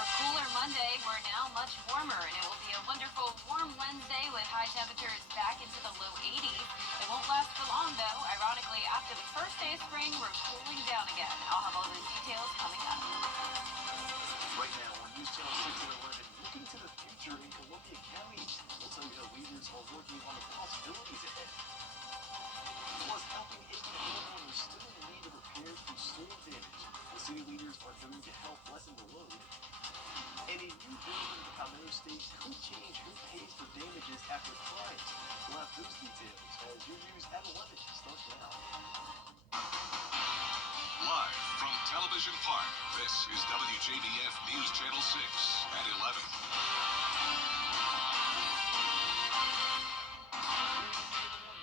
your cooler Monday, we're now much warmer, and it will be a wonderful warm Wednesday with high temperatures back into the low 80s. It won't last for long, though. Ironically, after the first day of spring, we're cooling down again. I'll have all those details coming up. Right now on News Channel 6 and 11, looking to the future in Columbia County. We'll tell you how leaders are working on the possibilities ahead. Plus, helping aging homeowners still in need of repairs from storm damage. The city leaders are doing to help lessen the load. And a new bill in the Palmetto State could change who pays for damages after crimes. We'll have those details as your news at 11 starts now. Live from Television Park, this is WJBF News Channel 6 at 11.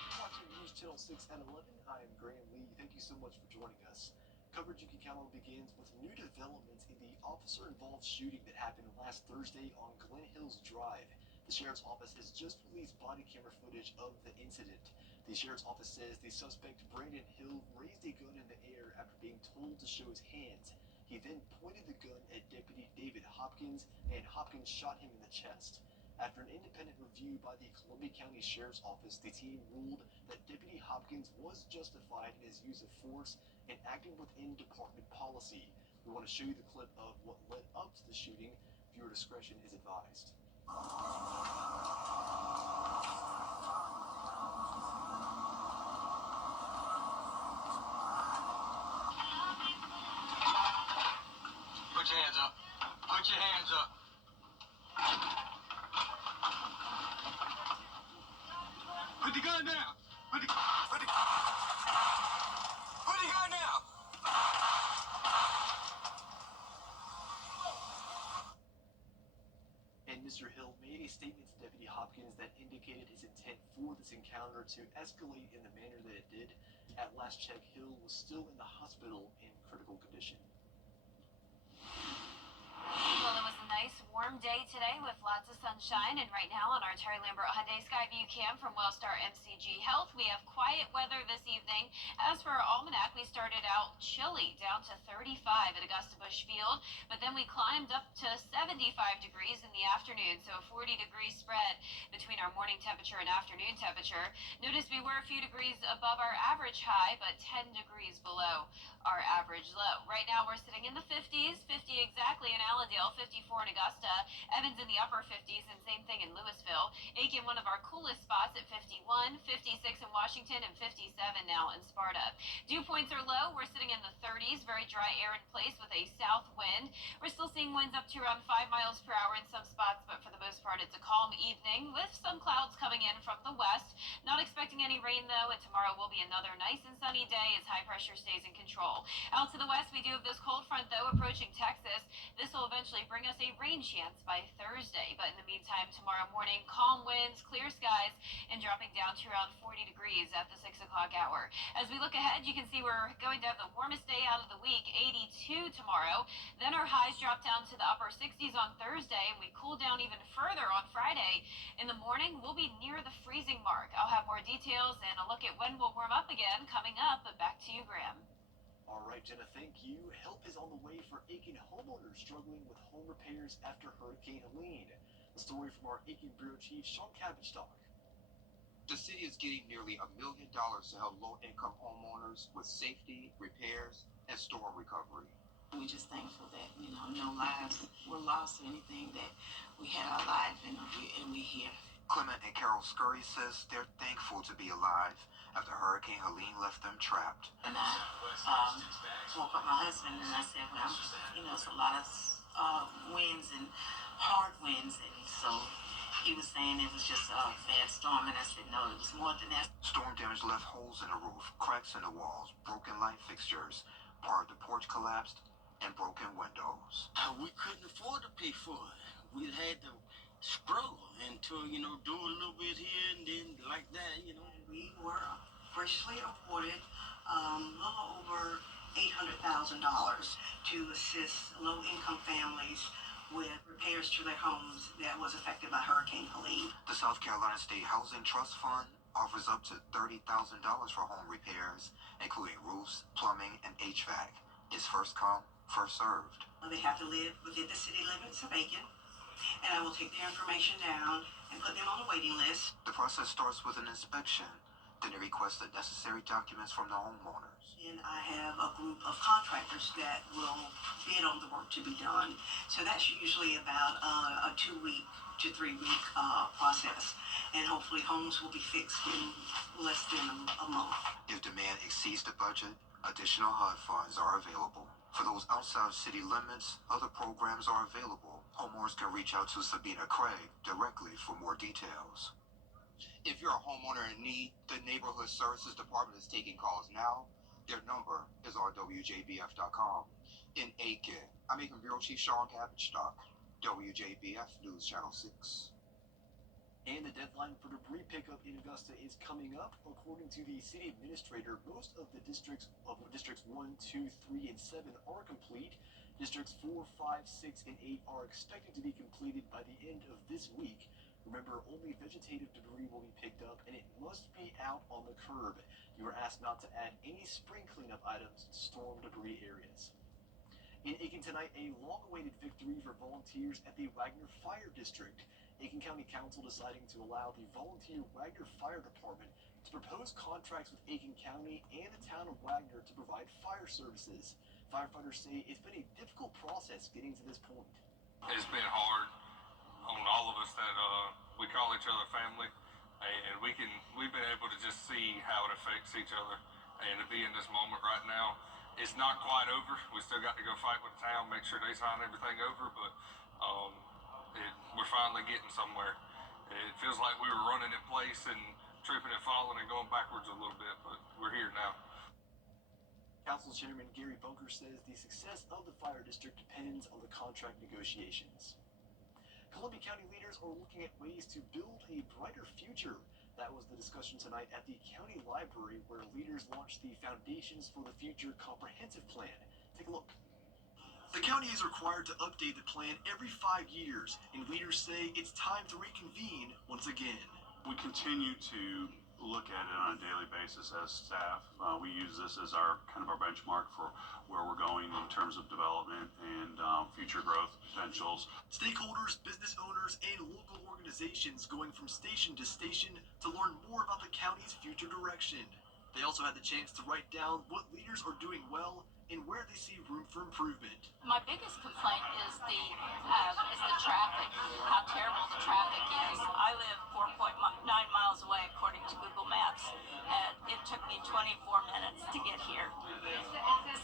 You're watching News Channel 6 at 11. I'm Graham Lee. Thank you so much for joining us. Coverage you can count on begins with new developments in the officer-involved shooting that happened last Thursday on Glen Hills Drive. The sheriff's office has just released body camera footage of the incident. The sheriff's office says the suspect, Brandon Hill, raised a gun in the air after being told to show his hands. He then pointed the gun at Deputy David Hopkins, and Hopkins shot him in the chest. After an independent review by the Columbia County Sheriff's Office, the team ruled that Deputy Hopkins was justified in his use of force and acting within department policy. We want to show you the clip of what led up to the shooting. Viewer discretion is advised. Put your hands up. Put your hands up. Put the gun down. Put the gun down. And Mr. Hill made a statement to Deputy Hopkins that indicated his intent for this encounter to escalate in the manner that it did. At last check, Hill was still in the hospital in critical condition. Well, it was a nice warm day today with lots of sunshine, and right now on our Terry Lambert Hyundai Skyview cam from Wellstar MCG Health, we have quiet weather this evening. As for our almanac, we started out chilly, down to 35 at Augusta Busch Field, but then we climbed up to 75 degrees in the afternoon, so a 40-degree spread between our morning temperature and afternoon temperature. Notice we were a few degrees above our average high, but 10 degrees below our average low. Right now we're sitting in the 50s, 50 exactly in Allendale, 54 in Augusta, Evans in the upper 50s, and same thing in Louisville. Aiken, one of our coolest spots at 51, 56 in Washington, and 57 now in Sparta. Dew points are low. We're sitting in the 30s, very dry air in place with a south wind. We're still seeing winds up to around 5 miles per hour in some spots, but for the most part it's a calm evening with some clouds coming in from the west. Not expecting any rain though, and tomorrow will be another nice and sunny day as high pressure stays in control. Out to the west, we do have this cold front though approaching Texas. This will eventually bring us a rain chance by Thursday, but in the meantime tomorrow morning, calm winds, clear skies, and dropping down to around 40 degrees at the 6 o'clock hour. As we look ahead, you can see we're going to have the warmest day out of the week, 82 tomorrow. Then our highs drop down to the upper 60s on Thursday, and we cool down even further on Friday. In the morning, we'll be near the freezing mark. I'll have more details and a look at when we'll warm up again coming up, but back to you, Graham. All right, Jenna, thank you. Help is on the way for Aiken homeowners struggling with home repairs after Hurricane Helene. The story from our Aiken Bureau Chief, Sean Cabbage-Talk. The city is getting nearly $1 million to help low-income homeowners with safety, repairs, and storm recovery. We're just thankful that, no lives were lost or anything, that we had our life and we're here. Clement and Carol Scurry says they're thankful to be alive after Hurricane Helene left them trapped. And I woke up my husband and I said, well, it's a lot of winds and hard winds, and so he was saying it was just a bad storm, and I said, no, it was more than that. Storm damage left holes in the roof, cracks in the walls, broken light fixtures, part of the porch collapsed, and broken windows. We couldn't afford to pay for it. We had to struggle and to, do a little bit here and then like that, We were graciously awarded a little over $800,000 to assist low-income families with repairs to their homes that was affected by Hurricane Helene. The South Carolina State Housing Trust Fund offers up to $30,000 for home repairs, including roofs, plumbing, and HVAC. It's first come, first served. They have to live within the city limits of Aiken, and I will take their information down and put them on a waiting list. The process starts with an inspection. Then they request the necessary documents from the homeowners. And I have a group of contractors that will bid on the work to be done. So that's usually about a 2-week to 3-week process. And hopefully homes will be fixed in less than a month. If demand exceeds the budget, additional HUD funds are available. For those outside city limits, other programs are available. Homeowners can reach out to Sabina Craig directly for more details. If you're a homeowner in need, the Neighborhood Services Department is taking calls now. Their number is on WJBF.com. In Aiken, I'm Aiken Bureau Chief Sean Cabbage-Stock, WJBF News Channel 6. And the deadline for debris pickup in Augusta is coming up. According to the city administrator, most of the districts 1, 2, 3, and 7 are complete. Districts 4, 5, 6, and 8 are expected to be completed by the end of this week. Remember, only vegetative debris will be picked up, and it must be out on the curb. You are asked not to add any spring cleanup items to storm debris areas. In Aiken tonight, a long-awaited victory for volunteers at the Wagner Fire District. Aiken County Council deciding to allow the volunteer Wagner Fire Department to propose contracts with Aiken County and the town of Wagner to provide fire services. Firefighters say it's been a difficult process getting to this point. It's been hard on all of us that we call each other family, and we've been able to just see how it affects each other, and to be in this moment right now, it's not quite over. We still got to go fight with the town, make sure they sign everything over, but we're finally getting somewhere. It feels like we were running in place and tripping and falling and going backwards a little bit, but we're here now. Council Chairman Gary Bunker says the success of the fire district depends on the contract negotiations. Columbia County leaders are looking at ways to build a brighter future. That was the discussion tonight at the county library, where leaders launched the Foundations for the Future Comprehensive Plan. Take a look. The county is required to update the plan every 5 years, and leaders say it's time to reconvene once again. We continue to look at it on a daily basis as staff. We use this as our benchmark for where we're going in terms of development and future growth potentials. Stakeholders, business owners, and local organizations going from station to station to learn more about the county's future direction. They also had the chance to write down what leaders are doing well and where they see room for improvement. My biggest complaint is the traffic, how terrible the traffic is. I live 4.9 miles away according to Google Maps, and it took me 24 minutes to get here.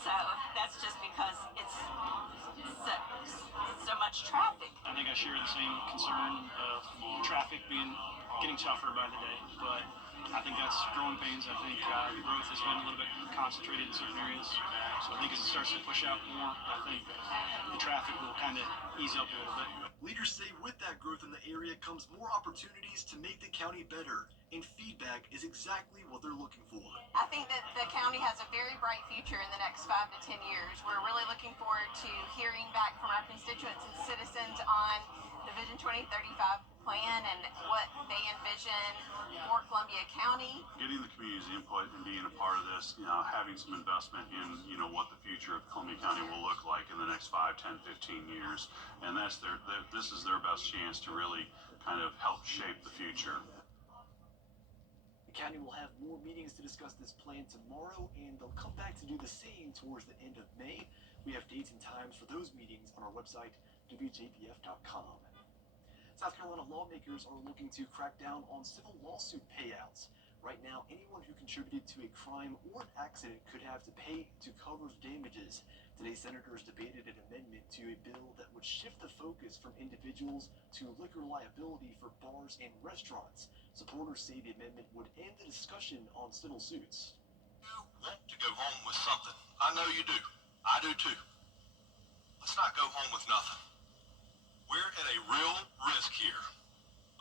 So that's just because it's so much traffic. I think I share the same concern of traffic getting tougher by the day, but I think that's growing pains. I think the growth has been a little bit concentrated in certain areas. So I think as it starts to push out more, I think the traffic will kind of ease up a little bit. Leaders say with that growth in the area comes more opportunities to make the county better, and feedback is exactly what they're looking for. I think that the county has a very bright future in the next 5 to 10 years. We're really looking forward to hearing back from our constituents and citizens on the Vision 2035 plan and what they envision for Columbia County. Getting the community's input and being a part of this, having some investment in, what the future of Columbia County will look like in the next 5, 10, 15 years. And this is their best chance to really kind of help shape the future. The county will have more meetings to discuss this plan tomorrow, and they'll come back to do the same towards the end of May. We have dates and times for those meetings on our website, WJBF.com. South Carolina lawmakers are looking to crack down on civil lawsuit payouts. Right now, anyone who contributed to a crime or an accident could have to pay to cover damages. Today, senators debated an amendment to a bill that would shift the focus from individuals to liquor liability for bars and restaurants. Supporters say the amendment would end the discussion on civil suits. You want to go home with something. I know you do. I do too. Let's not go home with nothing. We're at a real risk here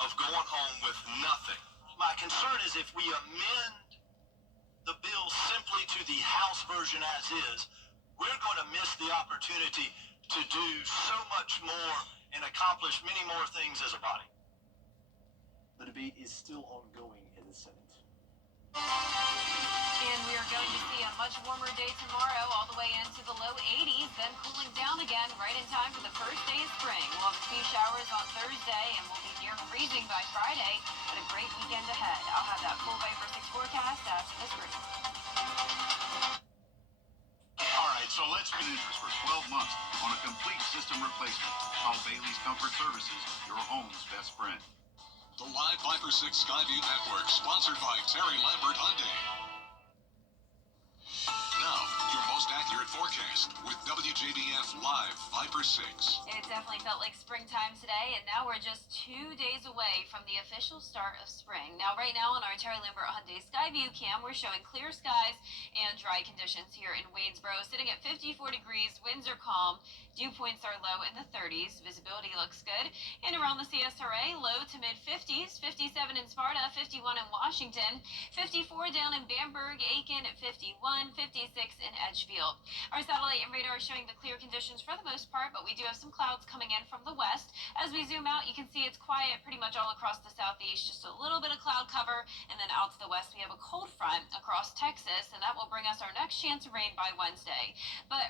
of going home with nothing. My concern is if we amend the bill simply to the House version as is, we're going to miss the opportunity to do so much more and accomplish many more things as a body. The debate is still ongoing in the Senate. And we are going to see a much warmer day tomorrow, all the way into the low 80s, then cooling down again right in time for the first day of spring. We'll have a few showers on Thursday, and we'll be near freezing by Friday, but a great weekend ahead. I'll have that full Vapor 6 forecast after this break. All right, so let's get interest for 12 months on a complete system replacement. Call Bailey's Comfort Services, your home's best friend. The live Viper 6 Skyview Network, sponsored by Terry Lambert Hyundai. Now, your most accurate forecast with WJBF Live Viper 6. It definitely felt like springtime today, and now we're just 2 days away from the official start of spring. Now, right now on our Terry Lambert Hyundai Skyview cam, we're showing clear skies and dry conditions here in Waynesboro, sitting at 54 degrees, winds are calm, dew points are low in the 30s, visibility looks good, and around the CSRA, low to mid 50s, 57 in Sparta, 51 in Washington, 54 down in Bamberg, Aiken at 51, 56 in Edgefield. Our satellite and radar showing the clear conditions for the most part, but we do have some clouds coming in from the west. As we zoom out, you can see it's quiet pretty much all across the southeast, just a little bit of cloud cover, and then out to the west we have a cold front across Texas, and that will bring us our next chance of rain by Wednesday,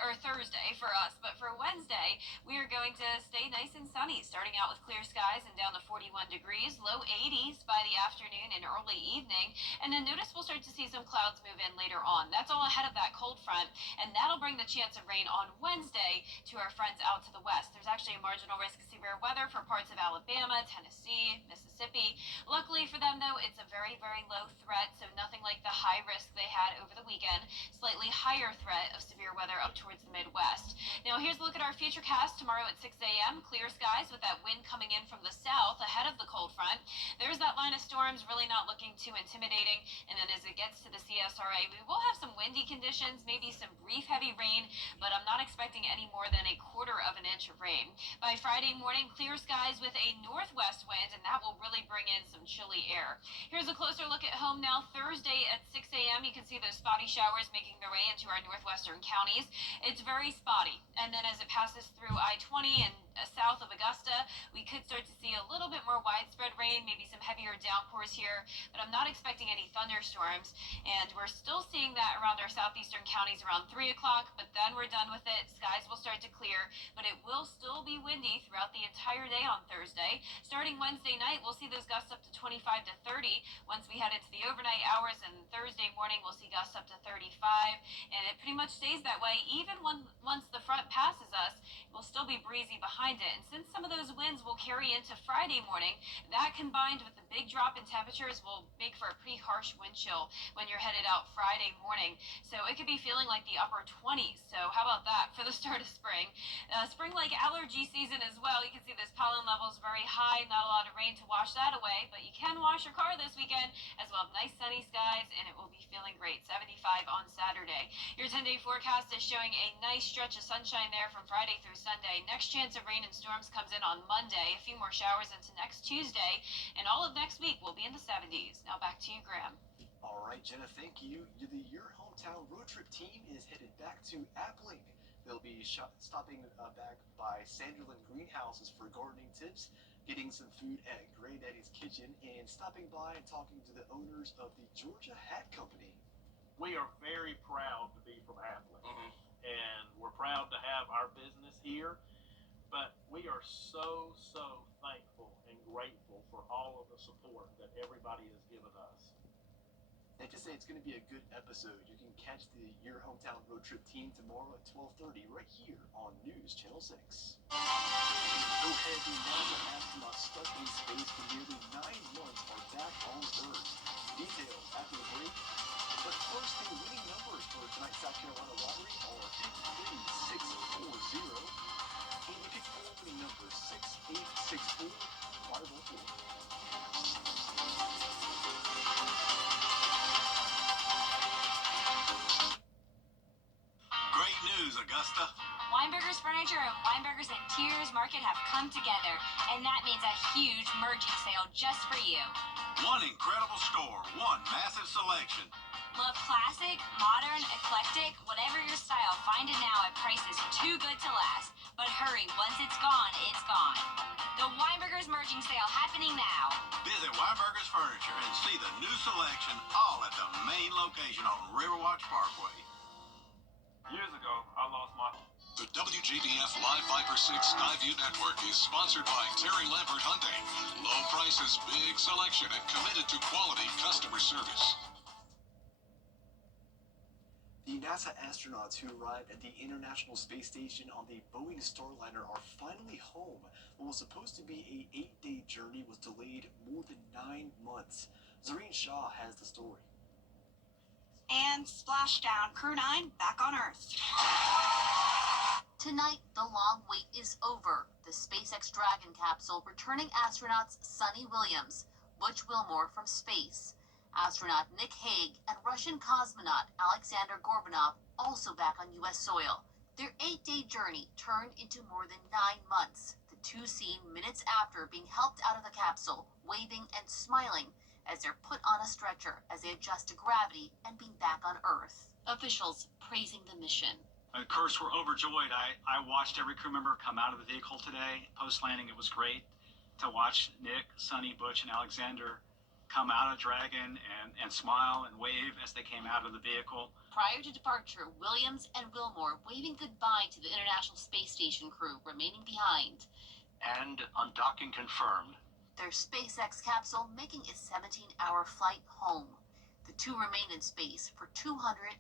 or Thursday for us. But for Wednesday, we are going to stay nice and sunny, starting out with clear skies and down to 41 degrees, low 80s by the afternoon and early evening, and then notice we'll start to see some clouds move in later on. That's all ahead of that cold front, and that'll bring the chance of rain on Wednesday to our friends out to the west. There's actually a marginal risk of severe weather for parts of Alabama, Tennessee, Mississippi. Luckily for them, though, it's a very, very low threat, so nothing like the high risk they had over the weekend. Slightly higher threat of severe weather up towards the Midwest. Now, here's a look at our futurecast tomorrow at 6 a.m. Clear skies with that wind coming in from the south ahead of the cold front. There's that line of storms, really not looking too intimidating, and then as it gets to the CSRA, we will have some windy conditions, maybe some brief heavy rain, but I'm not expecting any more than a quarter of an inch of rain. By Friday morning, clear skies with a northwest wind, and that will really bring in some chilly air. Here's a closer look at home now. Thursday at 6 a.m., you can see those spotty showers making their way into our northwestern counties. It's very spotty, and then as it passes through I-20 and south of Augusta, we could start to see a little bit more widespread rain, maybe some heavier downpours here, but I'm not expecting any thunderstorms, and we're still seeing that around our southeastern counties around 3 o'clock, but then we're done with it. Skies will start to clear, but it will still be windy throughout the entire day on Thursday. Starting Wednesday night, we'll see those gusts up to 25 to 30. Once we head into the overnight hours, and Thursday morning, we'll see gusts up to 35, and it pretty much stays that way even once the front passes us. It will still be breezy behind it, and since some of those winds will carry into Friday morning, that combined with the big drop in temperatures will make for a pretty harsh wind chill when you're headed out Friday morning. So it could be feeling like the upper 20s. So how about that for the start of spring? Spring-like allergy season as well. You can see those pollen levels very high, not a lot of rain to wash that away, but you can wash your car this weekend as well. Nice sunny skies, and it will be feeling great. 75 on Saturday. Your 10-day forecast is showing a nice stretch of sunshine there from Friday through Sunday. Next chance of rain and storms comes in on Monday. A few more showers into next Tuesday, and all of next week will be in the 70s. Now back to you, Graham. All right, Jenna, thank you. Your hometown road trip team is headed back to Appling. They'll be stopping back by Sanderlin Greenhouses for gardening tips, getting some food at Granddaddy's Kitchen, and stopping by and talking to the owners of the Georgia Hat Company. We are very proud to be from Appling, and we're proud to have our business here, but we are so thankful and grateful for all of the support that everybody has given us. And to say it's going to be a good episode, you can catch your hometown road trip team tomorrow at 12:30 right here on News Channel 6. So heavy NASA astronauts stuck in space for nearly 9 months are back on Earth. Details after the break. But first, the winning numbers for tonight's South Carolina lottery are 53640, and you pick 4 winning numbers 6864 504. Great news, Augusta. Weinberger's Furniture and Weinberger's Interiors Market have come together, and that means a huge merging sale just for you. One incredible store, one massive selection. Love classic, modern, eclectic, whatever your style, find it now at prices too good to last. But hurry, once it's gone, it's gone. The Weinberger's merging sale happening now. Visit Weinberger's Furniture and see the new selection all at the main location on Riverwatch Parkway. Years ago, I lost my... The WJBF Live Viper 6 Skyview Network is sponsored by Terry Lambert Hyundai. Low prices, big selection, and committed to quality customer service. The NASA astronauts who arrived at the International Space Station on the Boeing Starliner are finally home. What was supposed to be an 8-day journey was delayed more than 9 months. Zareen Shah has the story. And splashdown, Crew 9 back on Earth. Tonight, the long wait is over. The SpaceX Dragon capsule returning astronauts Sunny Williams, Butch Wilmore from space, astronaut Nick Hague, and Russian cosmonaut Alexander Gorbanov also back on U.S. soil. Their 8-day journey turned into more than 9 months. The two seen minutes after being helped out of the capsule, waving and smiling as they're put on a stretcher as they adjust to gravity and being back on Earth. Officials praising the mission. Of course, we're overjoyed. I watched every crew member come out of the vehicle today. Post-landing, it was great to watch Nick, Sonny, Butch, and Alexander come out of Dragon and smile and wave as they came out of the vehicle. Prior to departure, Williams and Wilmore waving goodbye to the International Space Station crew remaining behind. And undocking confirmed. Their SpaceX capsule making its 17-hour flight home. The two remained in space for 286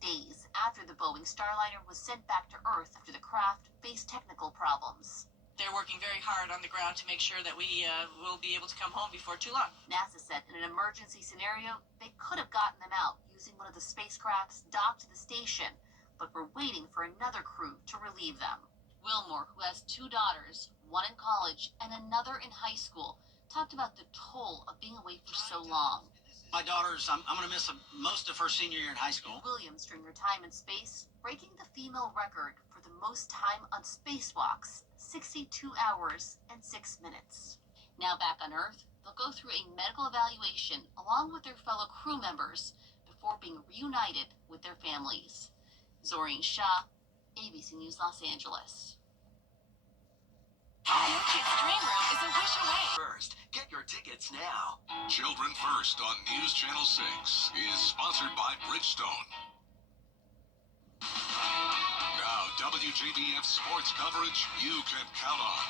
days after the Boeing Starliner was sent back to Earth after the craft faced technical problems. They're working very hard on the ground to make sure that we will be able to come home before too long. NASA said in an emergency scenario, they could have gotten them out using one of the spacecrafts docked to the station, but were waiting for another crew to relieve them. Wilmore, who has 2 daughters, one in college and another in high school, talked about the toll of being away for so long. My daughter's, I'm going to miss most of her senior year in high school. Williams, during her time in space, breaking the female record for the most time on spacewalks, 62 hours and 6 minutes. Now back on Earth, they'll go through a medical evaluation along with their fellow crew members before being reunited with their families. Zoreen Shah, ABC News Los Angeles. Your Kids' Dream Room is a wish away. First, get your tickets now. Children First on News Channel 6 is sponsored by Bridgestone. Now, WJBF sports coverage you can count on.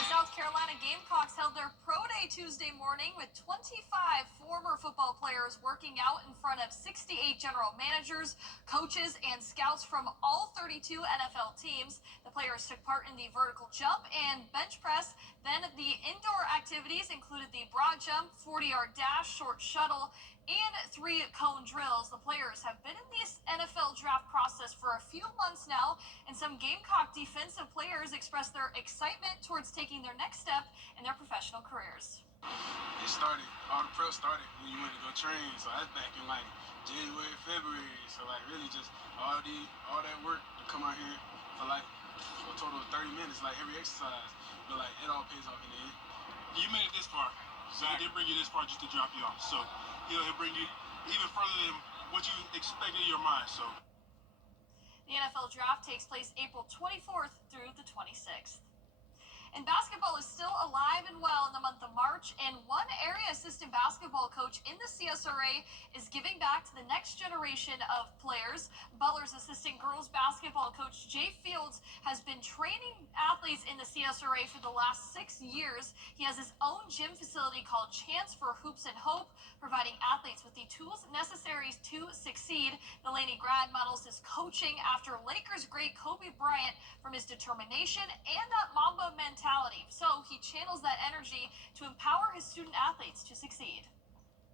The South Carolina Gamecocks held their pro day Tuesday morning with 25 former football players working out in front of 68 general managers, coaches, and scouts from all 32 NFL teams. The players took part in the vertical jump and bench press. Then the indoor activities included the broad jump, 40-yard dash, short shuttle, and 3 cone drills. The players have been in this NFL draft process for a few months now, and some Gamecock defensive players expressed their excitement towards taking their next step in their professional careers. It started, all the prep started when you went to go train, so that's back in like January, February, so like really just all that work to come out here for like a total of 30 minutes, like every exercise, but like it all pays off in the end. You made it this far, so he did bring you this far just to drop you off, so he'll bring you even further than what you expected in your mind, so. The NFL draft takes place April 24th through the 26th. And basketball is still alive and well in the month of March, and one area assistant basketball coach in the CSRA is giving back to the next generation of players. Butler's assistant girls basketball coach Jay Fields has been training athletes in the CSRA for the last 6 years. He has his own gym facility called Chance for Hoops and Hope, providing athletes with the tools necessary to succeed. The Laney grad models his coaching after Lakers great Kobe Bryant from his determination and that Mamba mentality. So he channels that energy to empower his student athletes to succeed.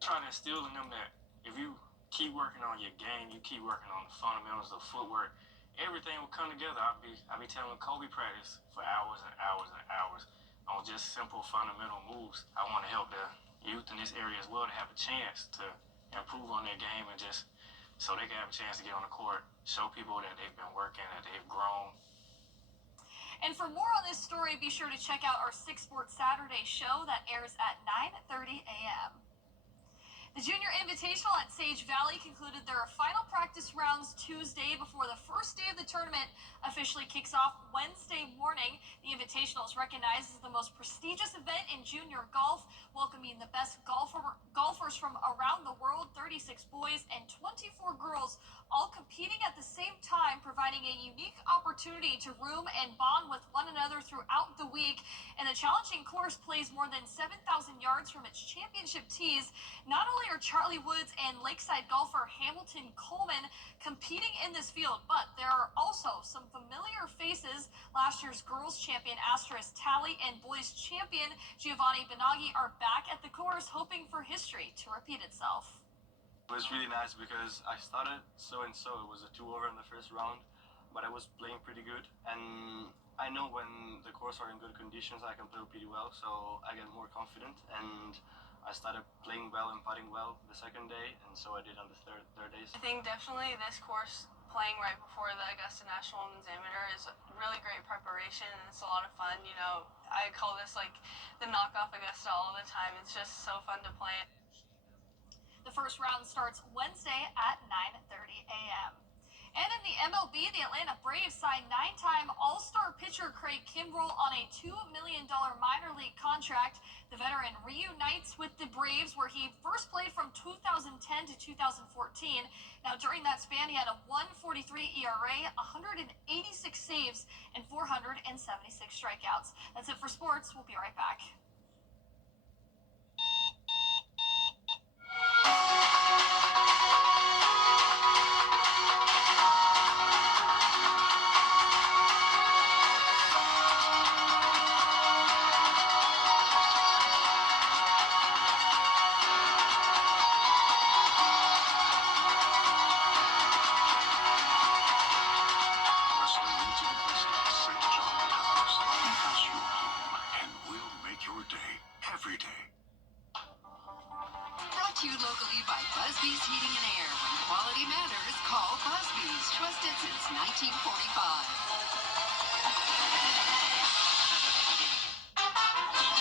Trying to instill in them that if you keep working on your game, you keep working on the fundamentals of footwork, everything will come together. I'll be telling Kobe practice for hours and hours and hours on just simple fundamental moves. I want to help the youth in this area as well to have a chance to improve on their game and just so they can have a chance to get on the court, show people that they've been working, that they've grown. And for more on this story, be sure to check out our 6 Sports Saturday show that airs at 9:30 a.m. The Junior Invitational at Sage Valley concluded their final practice rounds Tuesday before the first day of the tournament officially kicks off Wednesday morning. The Invitational is recognized as the most prestigious event in junior golf, welcoming the best golfers from around the world, 36 boys and 24 girls, all competing at the same time, providing a unique opportunity to room and bond with one another throughout the week. And the challenging course plays more than 7,000 yards from its championship tees. Not only are Charlie Woods and Lakeside golfer Hamilton Coleman competing in this field, but there are also some familiar faces. Last year's girls champion Astris Talley and boys champion Giovanni Benaghi are back at the course, hoping for history to repeat itself. It was really nice because I started so-and-so. It was a 2-over in the first round, but I was playing pretty good. And I know when the course are in good conditions, I can play pretty well, so I get more confident. And I started playing well and putting well the second day, and so I did on the third day. I think definitely this course, playing right before the Augusta National Women's Amateur, is really great preparation, and it's a lot of fun. You know, I call this like the knockoff Augusta all the time. It's just so fun to play. The first round starts Wednesday at 9:30 a.m. And in the MLB, the Atlanta Braves signed 9-time All-Star pitcher Craig Kimbrell on a $2 million minor league contract. The veteran reunites with the Braves, where he first played from 2010 to 2014. Now, during that span, he had a 1.43 ERA, 186 saves, and 476 strikeouts. That's it for sports. We'll be right back.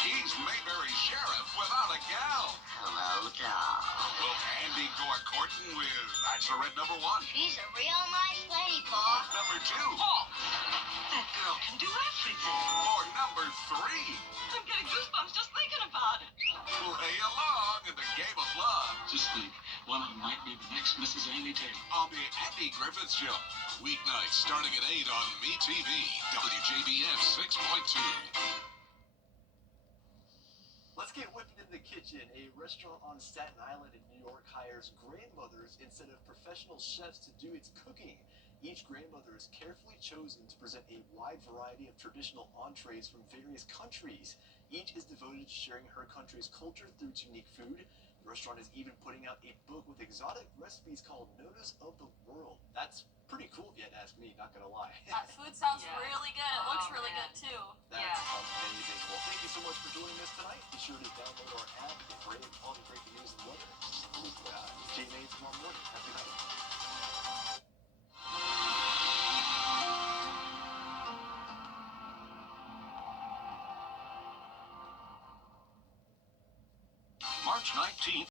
He's Mayberry's sheriff without a gal. Hello, gal. Will Andy go a-courting with Bachelorette number 1? She's a real nice lady, Paul. Number 2? Paul, that girl can do everything. Or number 3? I'm getting goosebumps just thinking about it. Play along in the game of love. Just think, one of them might be the next Mrs. Andy Taylor. On the Andy Griffith Show. Weeknights starting at 8 on MeTV. WJBF 6.2. Let's get whipping in the kitchen. A restaurant on Staten Island in New York hires grandmothers instead of professional chefs to do its cooking. Each grandmother is carefully chosen to present a wide variety of traditional entrees from various countries. Each is devoted to sharing her country's culture through its unique food. The restaurant is even putting out a book with exotic recipes called Notice of the World. That's pretty cool, if you ask me, not gonna lie. That food sounds really good. It looks really good, too. That's amazing. Well, thank you so much for joining us tonight. Be sure to download our app to get ready all the breaking news and weather. J-May tomorrow morning. Happy night. March 19th.